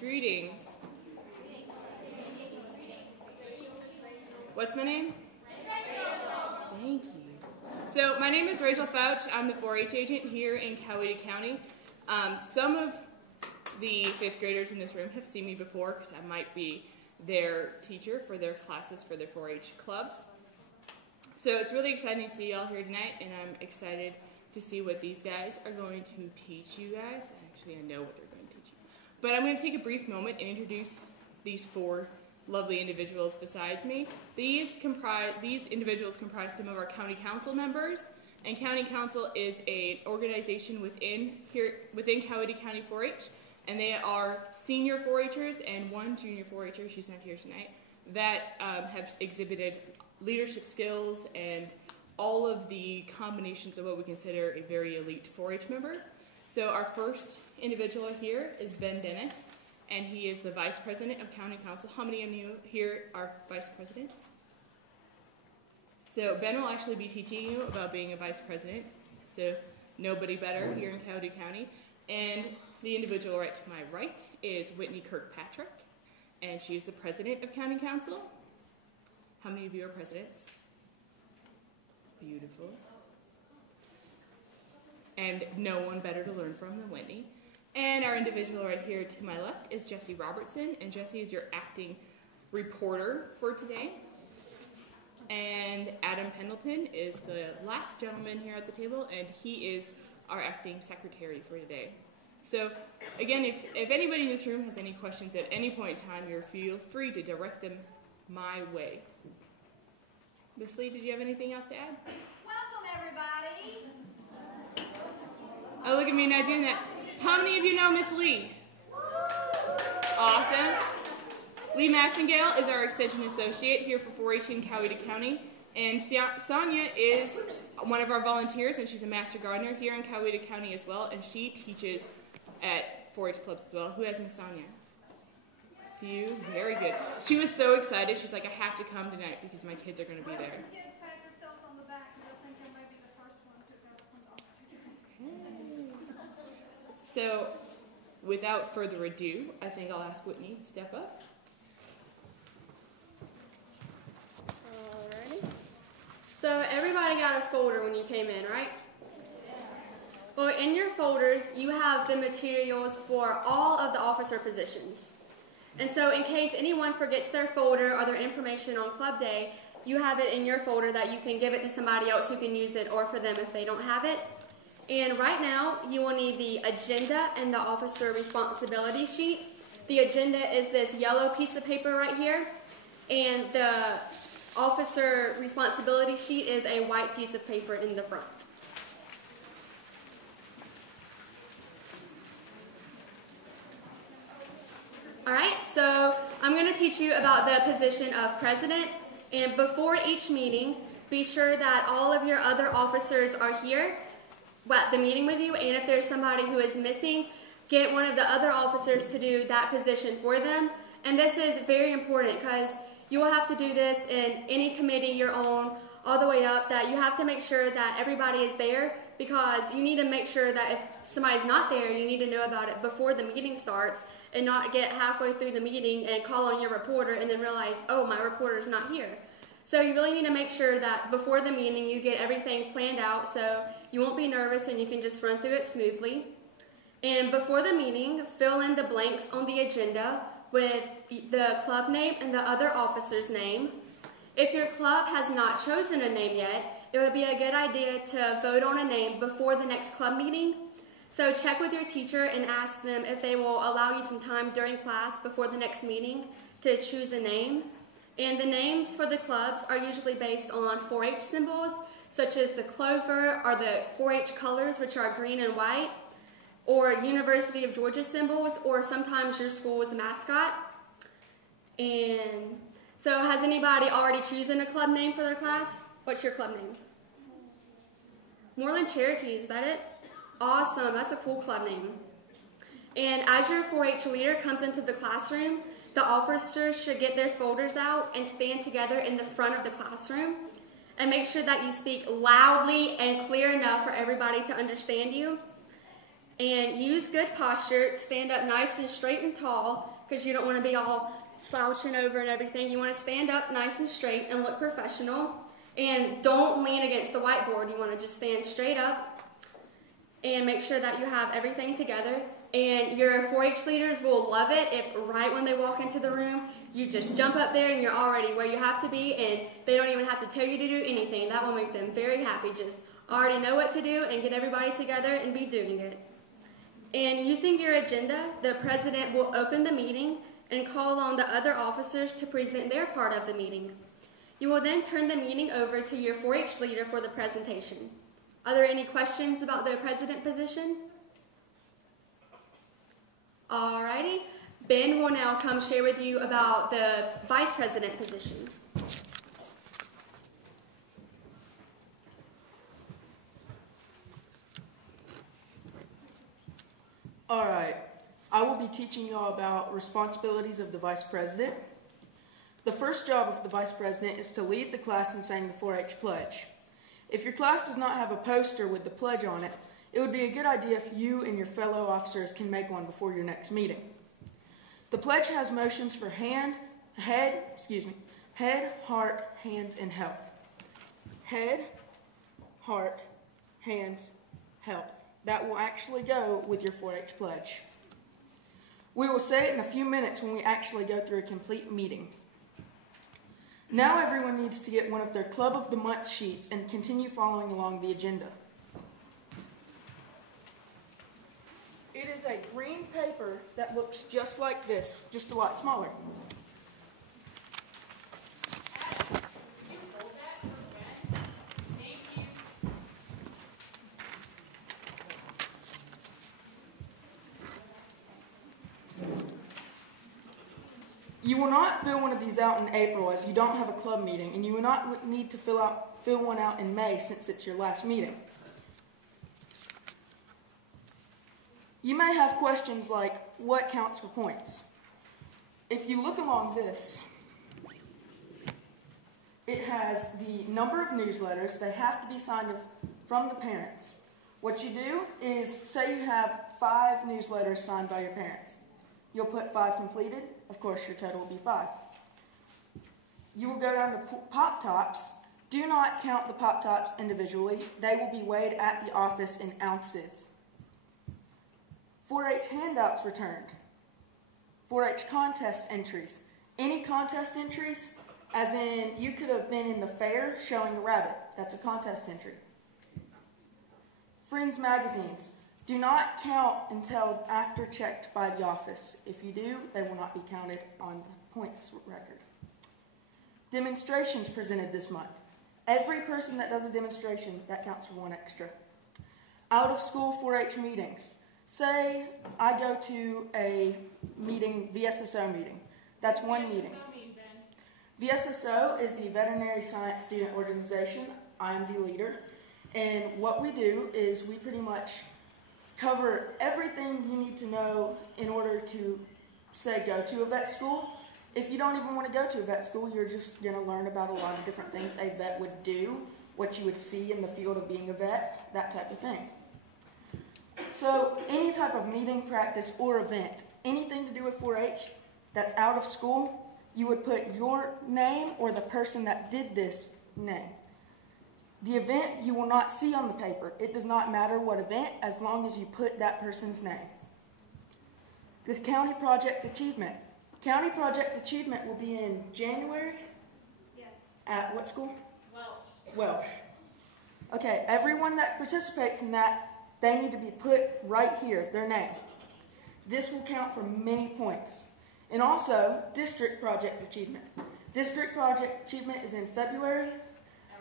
Greetings. What's my name? Thank you. So my name is Rachel Fouch. I'm the 4-H agent here in Coweta County. Some of the 5th graders in this room have seen me before because I might be their teacher for their classes for their 4-H clubs. So it's really exciting to see y'all here tonight, and I'm excited to see what these guys are going to teach you guys. Actually, I know what they're going to teach you. But I'm going to take a brief moment and introduce these 4 lovely individuals besides me. These individuals comprise some of our county council members, and county council is an organization within Coweta County 4-H, and they are senior 4-Hers and 1 junior 4-Her, she's not here tonight, that have exhibited leadership skills and all of the combinations of what we consider a very elite 4-H member. So our first individual here is Ben Dennis, and he is the Vice President of County Council. How many of you here are Vice Presidents? So Ben will actually be teaching you about being a Vice President, so nobody better here in Coweta County. And the individual right to my right is Whitney Kirkpatrick, and she is the President of County Council. How many of you are presidents? Beautiful. And no one better to learn from than Whitney. And our individual right here to my left is Jesse Robertson, and Jesse is your acting reporter for today. And Adam Pendleton is the last gentleman here at the table, and he is our acting secretary for today. So again, if anybody in this room has any questions at any point in time, you feel free to direct them my way. Miss Lee, did you have anything else to add? Welcome, everybody. Oh, look at me not doing that. How many of you know Miss Lee? Awesome. Lee Massengale is our extension associate here for 4-H in Coweta County. And Sonia is one of our volunteers, and she's a master gardener here in Coweta County as well, and she teaches at 4-H clubs as well. Who has Miss Sonia? Few. Very good. She was so excited. She's like, I have to come tonight because my kids are going to be there. Kids, pat yourself on the back because I think I might be the first one to go. So, without further ado, I think I'll ask Whitney to step up. Alrighty. So everybody got a folder when you came in, right? Well, in your folders, you have the materials for all of the officer positions. And so in case anyone forgets their folder or their information on club day, you have it in your folder that you can give it to somebody else who can use it, or for them if they don't have it. And right now, you will need the agenda and the officer responsibility sheet. The agenda is this yellow piece of paper right here, and the officer responsibility sheet is a white piece of paper in the front. Alright, so I'm going to teach you about the position of president, and before each meeting, be sure that all of your other officers are here at the meeting with you, and if there's somebody who is missing, get one of the other officers to do that position for them. And this is very important because you will have to do this in any committee you're on, all the way up, that you have to make sure that everybody is there, because you need to make sure that if somebody's not there, you need to know about it before the meeting starts, and not get halfway through the meeting and call on your reporter and then realize, oh, my reporter's not here. So you really need to make sure that before the meeting you get everything planned out so you won't be nervous and you can just run through it smoothly. And before the meeting, fill in the blanks on the agenda with the club name and the other officer's name. If your club has not chosen a name yet, it would be a good idea to vote on a name before the next club meeting. So check with your teacher and ask them if they will allow you some time during class before the next meeting to choose a name. And the names for the clubs are usually based on 4-H symbols, such as the clover or the 4-H colors, which are green and white, or University of Georgia symbols, or sometimes your school's mascot. And so has anybody already chosen a club name for their class? What's your club name? Moreland Cherokees, is that it? Awesome, that's a cool club name. And as your 4-H leader comes into the classroom, the officers should get their folders out and stand together in the front of the classroom, and make sure that you speak loudly and clear enough for everybody to understand you. And use good posture. Stand up nice and straight and tall because you don't want to be all slouching over and everything. You want to stand up nice and straight and look professional. And don't lean against the whiteboard. You want to just stand straight up and make sure that you have everything together. And your 4-H leaders will love it if right when they walk into the room, you just jump up there and you're already where you have to be, and they don't even have to tell you to do anything. That will make them very happy. Just already know what to do and get everybody together and be doing it. And using your agenda, the president will open the meeting and call on the other officers to present their part of the meeting. You will then turn the meeting over to your 4-H leader for the presentation. Are there any questions about the president position? Alrighty. Ben will now come share with you about the vice president position. All right, I will be teaching you all about responsibilities of the vice president. The first job of the vice president is to lead the class in saying the 4-H pledge. If your class does not have a poster with the pledge on it, it would be a good idea if you and your fellow officers can make one before your next meeting. The pledge has motions for head, heart, hands, and health. Head, heart, hands, health. That will actually go with your 4-H pledge. We will say it in a few minutes when we actually go through a complete meeting. Now everyone needs to get one of their Club of the Month sheets and continue following along the agenda. It is a green paper that looks just like this, just a lot smaller. You will not fill one of these out in April as you don't have a club meeting, and you will not need to fill one out in May since it's your last meeting. You may have questions like, what counts for points? If you look along this, it has the number of newsletters. They have to be signed from the parents. What you do is, say you have 5 newsletters signed by your parents. You'll put 5 completed. Of course, your total will be 5. You will go down to Pop-Tops. Do not count the Pop-Tops individually. They will be weighed at the office in ounces. 4-H handouts returned. 4-H contest entries. Any contest entries, as in you could have been in the fair showing a rabbit. That's a contest entry. Friends magazines. Do not count until after checked by the office. If you do, they will not be counted on the points record. Demonstrations presented this month. Every person that does a demonstration, that counts for 1 extra. Out of school 4-H meetings. Say I go to a meeting, VSSO meeting. That's one meeting. VSSO is the Veterinary Science Student Organization. I'm the leader. And what we do is we pretty much cover everything you need to know in order to, say, go to a vet school. If you don't even want to go to a vet school, you're just going to learn about a lot of different things a vet would do, what you would see in the field of being a vet, that type of thing. So any type of meeting, practice, or event, anything to do with 4-H that's out of school, you would put your name or the person that did this name. The event you will not see on the paper. It does not matter what event as long as you put that person's name. The County Project Achievement. County Project Achievement will be in January. Yes. At what school? Welsh. Welsh. Okay, everyone that participates in that, they need to be put right here, their name. This will count for many points. And also, District Project Achievement. District Project Achievement is in February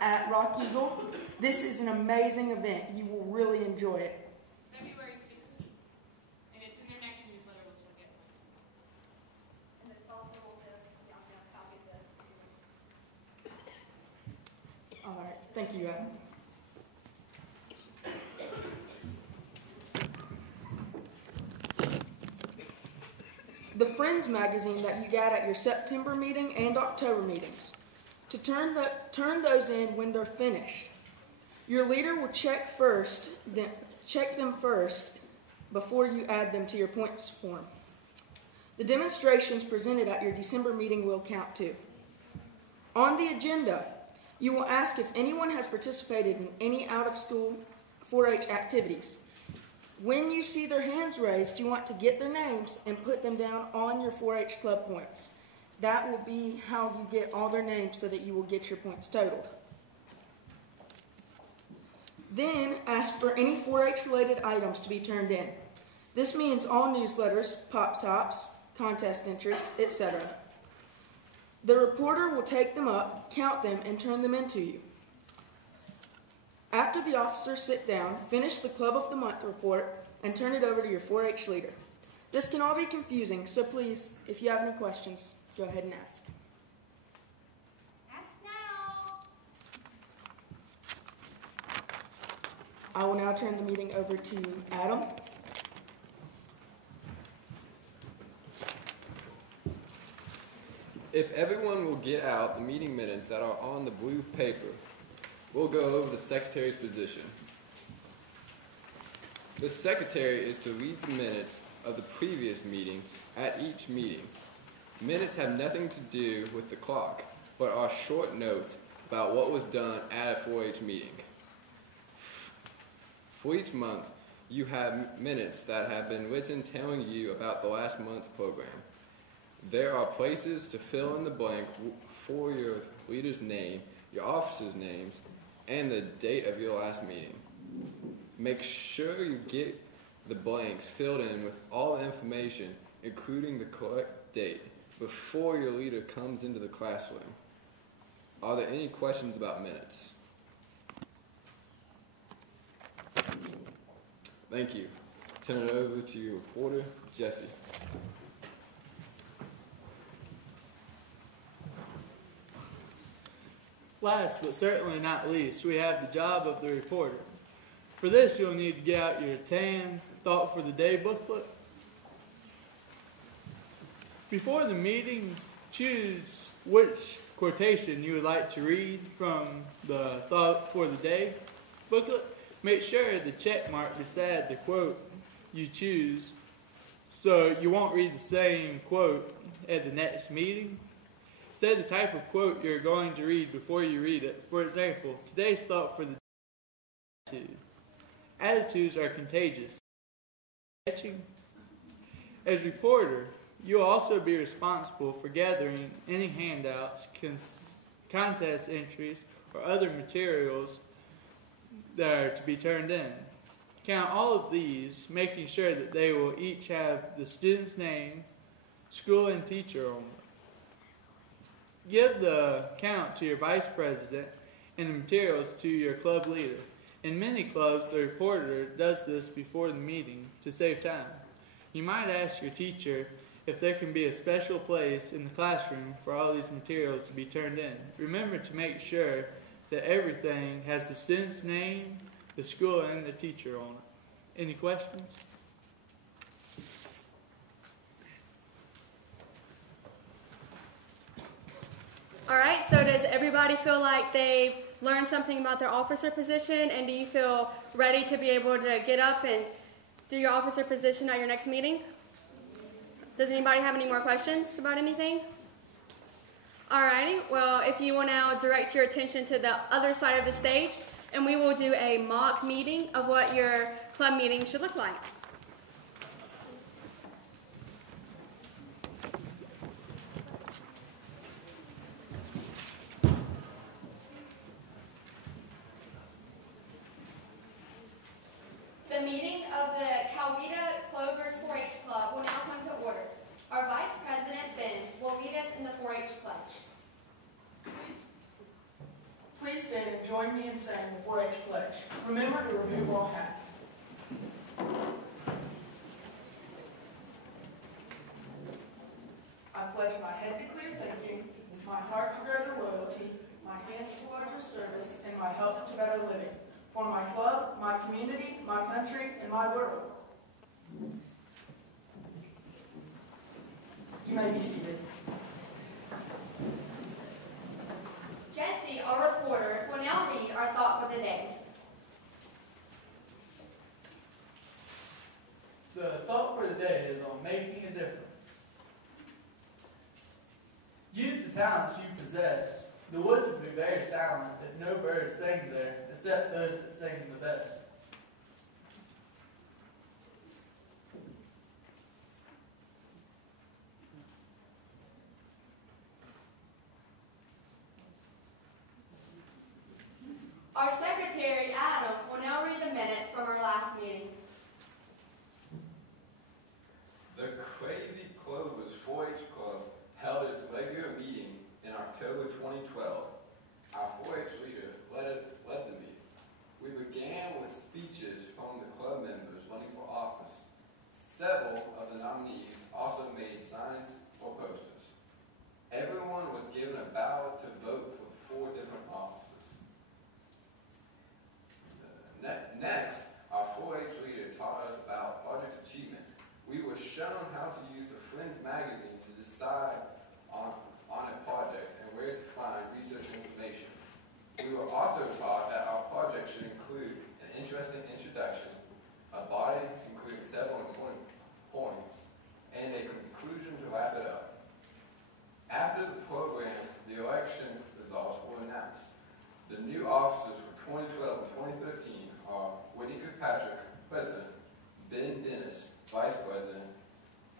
at Rock Eagle. This is an amazing event. You will really enjoy it. February 16th. And it's in their next newsletter, which you'll get. And there's also this, yeah, I'm gonna copy this. All right, thank you, Adam. The Friends magazine that you got at your September meeting and October meetings. To turn those in when they're finished. Your leader will check them first before you add them to your points form. The demonstrations presented at your December meeting will count too. On the agenda, you will ask if anyone has participated in any out-of-school 4-H activities. When you see their hands raised, you want to get their names and put them down on your 4-H club points. That will be how you get all their names so that you will get your points totaled. Then ask for any 4-H related items to be turned in. This means all newsletters, pop tops, contest entries, etc. The reporter will take them up, count them, and turn them in to you. After the officers sit down, finish the Club of the Month report and turn it over to your 4-H leader. This can all be confusing, so please, if you have any questions, go ahead and ask. Ask now. I will now turn the meeting over to Adam. If everyone will get out the meeting minutes that are on the blue paper, we'll go over the secretary's position. The secretary is to read the minutes of the previous meeting at each meeting. Minutes have nothing to do with the clock, but are short notes about what was done at a 4-H meeting. For each month, you have minutes that have been written telling you about the last month's program. There are places to fill in the blank for your leader's name, your officers' names, and the date of your last meeting. Make sure you get the blanks filled in with all the information, including the correct date, before your leader comes into the classroom. Are there any questions about minutes? Thank you. Turn it over to your reporter, Jesse. Last but certainly not least, we have the job of the reporter. For this, you'll need to get out your tan Thought for the Day booklet. Before the meeting, choose which quotation you would like to read from the Thought for the Day booklet. Make sure the check mark beside the quote you choose so you won't read the same quote at the next meeting. Say the type of quote you're going to read before you read it. For example, today's thought for the day: attitudes are contagious. As reporter, you'll also be responsible for gathering any handouts, contest entries, or other materials that are to be turned in. Count all of these, making sure that they will each have the student's name, school, and teacher on them. Give the count to your vice president and the materials to your club leader. In many clubs, the reporter does this before the meeting to save time. You might ask your teacher if there can be a special place in the classroom for all these materials to be turned in. Remember to make sure that everything has the student's name, the school, and the teacher on it. Any questions? All right, so does everybody feel like they've learned something about their officer position, and do you feel ready to be able to get up and do your officer position at your next meeting? Does anybody have any more questions about anything? Alrighty, well, if you will now direct your attention to the other side of the stage, and we will do a mock meeting of what your club meeting should look like. The meeting of the Coweta Clovers 4-H Club will now come to order. Our Vice President, Ben, will lead us in the 4-H pledge. Please stand and join me in saying the 4-H pledge. Remember to remove all hats. I pledge my head to clear thinking, my heart to greater loyalty, my hands to larger service, and my health to better living. For my club, my community, my country, and my world. You may be seated. Jesse, our reporter, will now read our thought for the day. thought for the day is on making a difference. Use the talents you possess. The woods would be very silent if no birds sang there, except those that sing the best. Our secretary, Adam, will now read the minutes from our last meeting. The Crazy Clovers 4-H Club held its regular meeting in October 2012. Our 4-H leader led the meeting. We began with speeches from the club members running for office. Several of the nominees also made signs or posters. Everyone was given a ballot to vote for 4 different offices. Next, our 4-H leader taught us about project achievement. We were shown how to use the Friends magazine to decide on a project and where to find research information. We were also taught that our project should include an interesting introduction, a body including several important points, and a conclusion to wrap it up. After the program, the election results were announced. The new officers for 2012 and 2013 are Whitney Kirkpatrick, President, Ben Dennis, Vice President,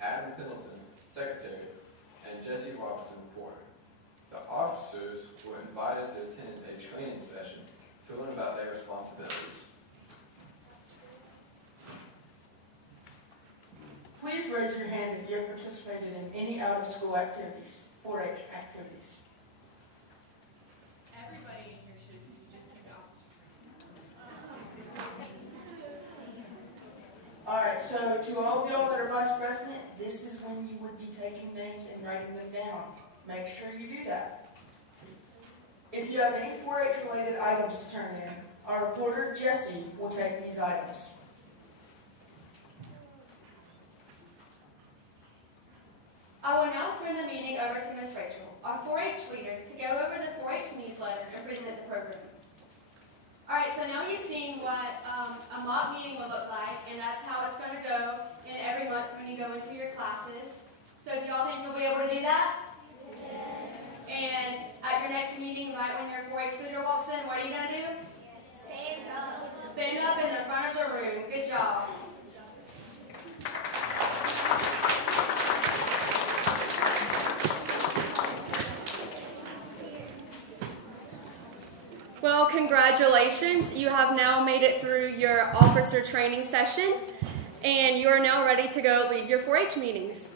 Adam Pendleton, Secretary, and Jesse Robertson, Reporter. The officers were invited to attend a training session to learn about their responsibilities. Please raise your hand if you have participated in any out-of-school activities, 4-H activities. Everybody in here should, you just pick out. Alright, so to all of y'all that are vice president, this is when you would be taking names and writing them down. Make sure you do that. If you have any 4-H related items to turn in, our reporter Jesse will take these items. I will now turn the meeting over to Ms. Rachel, our 4-H leader, to go over the 4-H newsletter and present the program. Alright, so now you've seen what a mock meeting will look like, and that's how it's going to go in every month when you go into your classes. So if y'all think you'll be able to do that? Yes. And at your next meeting, right when your 4-H leader walks in, what are you going to do? Stand up. Stand up in the front of the room. Good job. Well, congratulations. You have now made it through your officer training session, and you are now ready to go lead your 4-H meetings.